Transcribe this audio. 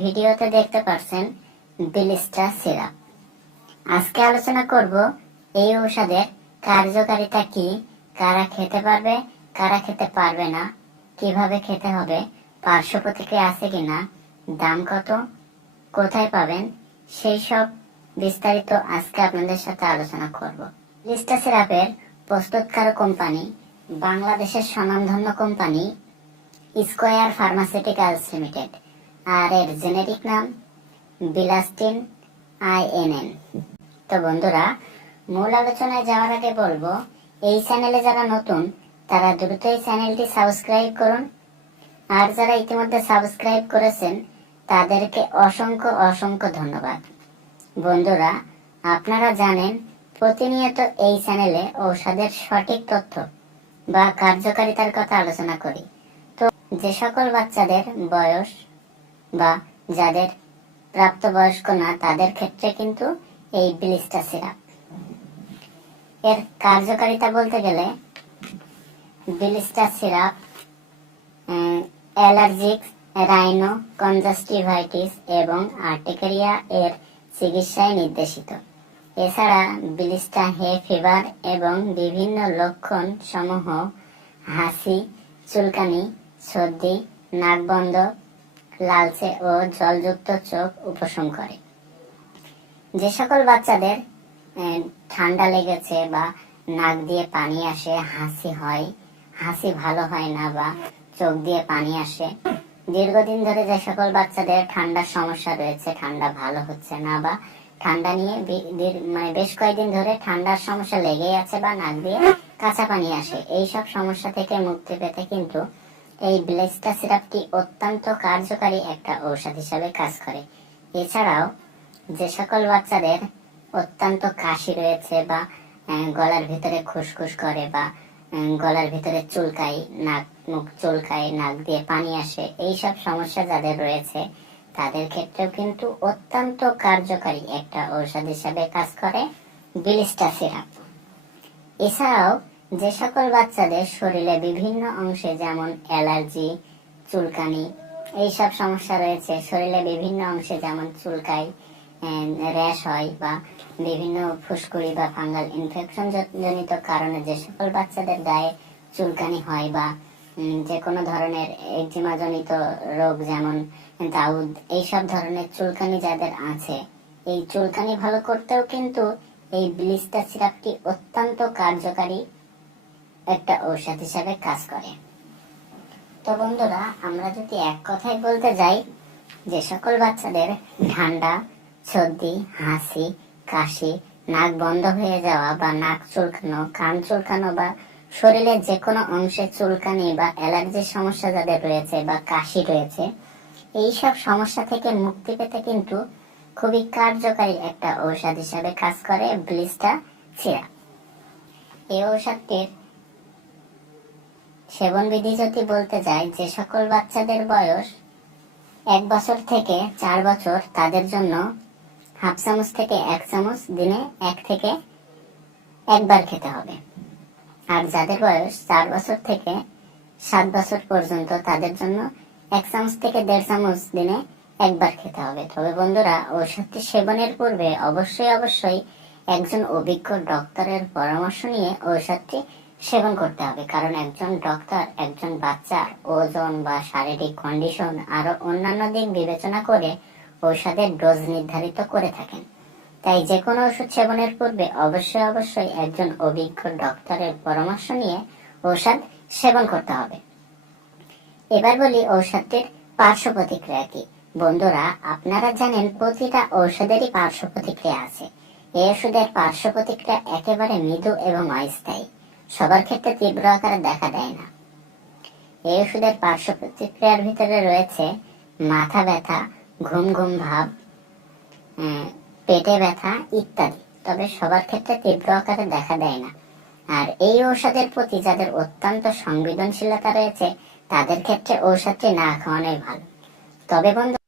ভিডিওতে দেখতে পাচ্ছেন বিলিস্টা সিরাপ। আজকে আলোচনা করব এই ঔষধের কার্যকারিতা কি, কারা খেতে পারবে, কারা খেতে পারবে না, কীভাবে খেতে হবে, পার্শ্ব প্রতিক্রিয়া আছে কিনা, দাম কত, কোথায় পাবেন, সেই সব বিস্তারিত আজকে আপনাদের সাথে আলোচনা করব। লিস্টা সিরাপের প্রস্তুতকার কোম্পানি বাংলাদেশের স্বনামধন্য কোম্পানি স্কোয়ার ফার্মাসিউটিক্যালস লিমিটেড। আর এর জেনেরিক নাম বিলাস্টিন আইএনএন তো বন্ধুরা, মূল আলোচনায় যাওয়ার আগে বলব, এই চ্যানেলে যারা নতুন, তারা দ্রুত এই চ্যানেলটি সাবস্ক্রাইব করুন। আর যারা ইতিমধ্যে সাবস্ক্রাইব করেছেন, তাদেরকে অসংখ্য অসংখ্য ধন্যবাদ। বন্ধুরা, আপনারা জানেন, প্রতিনিয়ত এই চ্যানেলে ঔষধের সঠিক তথ্য বা কার্যকারিতার কথা আলোচনা করি। তো যে সকল বাচ্চাদের বয়স বা যাদের প্রাপ্তবয়স্ক না, তাদের ক্ষেত্রে কিন্তু এই ব্লিস্টা সিরাপ। এর কার্যকারিতা বলতে গেলে ব্লিস্টা সিরাপ অ্যালার্জিক, রাইনো, কনজাস্টিভাইটিস এবং আর্টিকেরিয়া এর চিকিৎসায় নির্দেশিত। এছাড়া ব্লিস্টা হে ফিভার এবং বিভিন্ন লক্ষণ সমূহ, হাসি, চুলকানি, সর্দি, নাক বন্ধ লালচে ও জলযুক্ত চোখ উপশম করে। যে সকল বাচ্চাদের ঠান্ডা লেগেছে বা নাক দিয়ে পানি আসে, হাসি হয়, হাসি ভালো হয় না বা চোখ দিয়ে পানি আসে, দীর্ঘদিন ধরে যে সকল বাচ্চাদের ঠান্ডার সমস্যা রয়েছে, ঠান্ডা ভালো হচ্ছে না বা ঠান্ডা নিয়ে মানে বেশ কয়েকদিন ধরে ঠান্ডার সমস্যা লেগেই আছে বা নাক দিয়ে কাঁচা পানি আসে এই সব সমস্যা থেকে মুক্তি পেতে কিন্তু এই ব্লেস্টা সিরাপটি অত্যন্ত কার্যকারী একটা ঔষধ হিসাবে কাজ করে। এছাড়াও, যে সকল বাচ্চাদের অত্যন্ত কাশি রয়েছে বা গলার ভিতরে খুসখুস করে বা গলার ভিতরে চুলকাই নাক, মুখ চুলকায়, নাক দিয়ে পানি আসে এই সব সমস্যা যাদের রয়েছে, তাদের ক্ষেত্রেও কিন্তু অত্যন্ত কার্যকারী একটা ঔষধ হিসাবে কাজ করে বিলিস্টা সিরাপ। এছাড়াও যে সকল বাচ্চাদের শরীরে বিভিন্ন অংশে যেমন অ্যালার্জি, চুলকানি, এইসব সমস্যা রয়েছে, শরীরে বিভিন্ন অংশে যেমন চুলকাই র্যাশ হয় বা বিভিন্ন ফুসকুড়ি বা ফাঙ্গাল ইনফেকশন জনিত কারণে যে সকল বাচ্চাদের গায়ে চুলকানি হয় বা যে কোনো ধরনের একজিমা জনিত রোগ যেমন দাউদ, এইসব ধরনের চুলকানি যাদের আছে, এই চুলকানি ভালো করতেও কিন্তু এই ব্লিস্টা সিরাপটি অত্যন্ত কার্যকারী একটা ঔষধ হিসাবে কাজ করে। তো বন্ধুরা, আমরা যদি এক কথায় বলতে যাই, যে সকল বাচ্চাদের ঠান্ডা, সর্দি, হাসি, কাশি, নাক বন্ধ হয়ে যাওয়া বা নাক চুলকানো, কান চুলকানো বা শরীরের যে কোনো অংশে চুলকানি বা অ্যালার্জির সমস্যা যাদের রয়েছে বা কাশি রয়েছে এই সব সমস্যা থেকে মুক্তি পেতে কিন্তু খুবই কার্যকারী একটা ঔষধ হিসাবে কাজ করে ব্লিস্টা সিরাপ। এই ঔষধটির সেবন বিধি যদি বলতে যাই যে সকল বাচ্চাদের বয়স এক বছর থেকে চার বছর, তাদের জন্য হাফ চামচ থেকে এক চামচ দিনে এক থেকে একবার খেতে হবে। আর যাদের বয়স চার বছর থেকে সাত বছর পর্যন্ত, তাদের জন্য এক চামচ থেকে দেড় চামচ দিনে একবার খেতে হবে। তবে বন্ধুরা, ঔষধটি সেবনের পূর্বে অবশ্যই অবশ্যই একজন অভিজ্ঞ ডক্টরের পরামর্শ নিয়ে ঔষধটি সেবন করতে হবে। কারণ একজন ডক্টর একজন বাচ্চার ওজন বা শারীরিক কন্ডিশন আরও অন্যান্য দিক বিবেচনা করে ঔষধের ডোজ নির্ধারিত করে থাকেন। তাই যে কোনো ওষুধ সেবনের পূর্বে অবশ্যই অবশ্যই একজন অভিজ্ঞ ডক্টরের পরামর্শ নিয়ে ঔষধ সেবন করতে হবে। এবার বলি ঔষধটির পার্শ্ব প্রতিক্রিয়া কি? বন্ধুরা, আপনারা জানেন প্রতিটা ঔষধেরই পার্শ্ব প্রতিক্রিয়া আছে। এই ওষুধের পার্শ্ব প্রতিক্রিয়া একেবারে মৃদু এবং অস্থায়ী। সবার ক্ষেত্রে তীব্র আকারে দেখা দেয় না। এই ওষুধের পার্শ্ব প্রতিক্রিয়ার ভিতরে রয়েছে মাথা ব্যথা, ঘুম ঘুম ভাব পেটে ব্যথা ইত্যাদি। তবে সবার ক্ষেত্রে তীব্র আকারে দেখা দেয় না। আর এই ঔষধের প্রতি যাদের অত্যন্ত সংবেদনশীলতা রয়েছে, তাদের ক্ষেত্রে ঔষধটি না খাওয়ানোই ভালো। তবে বন্ধু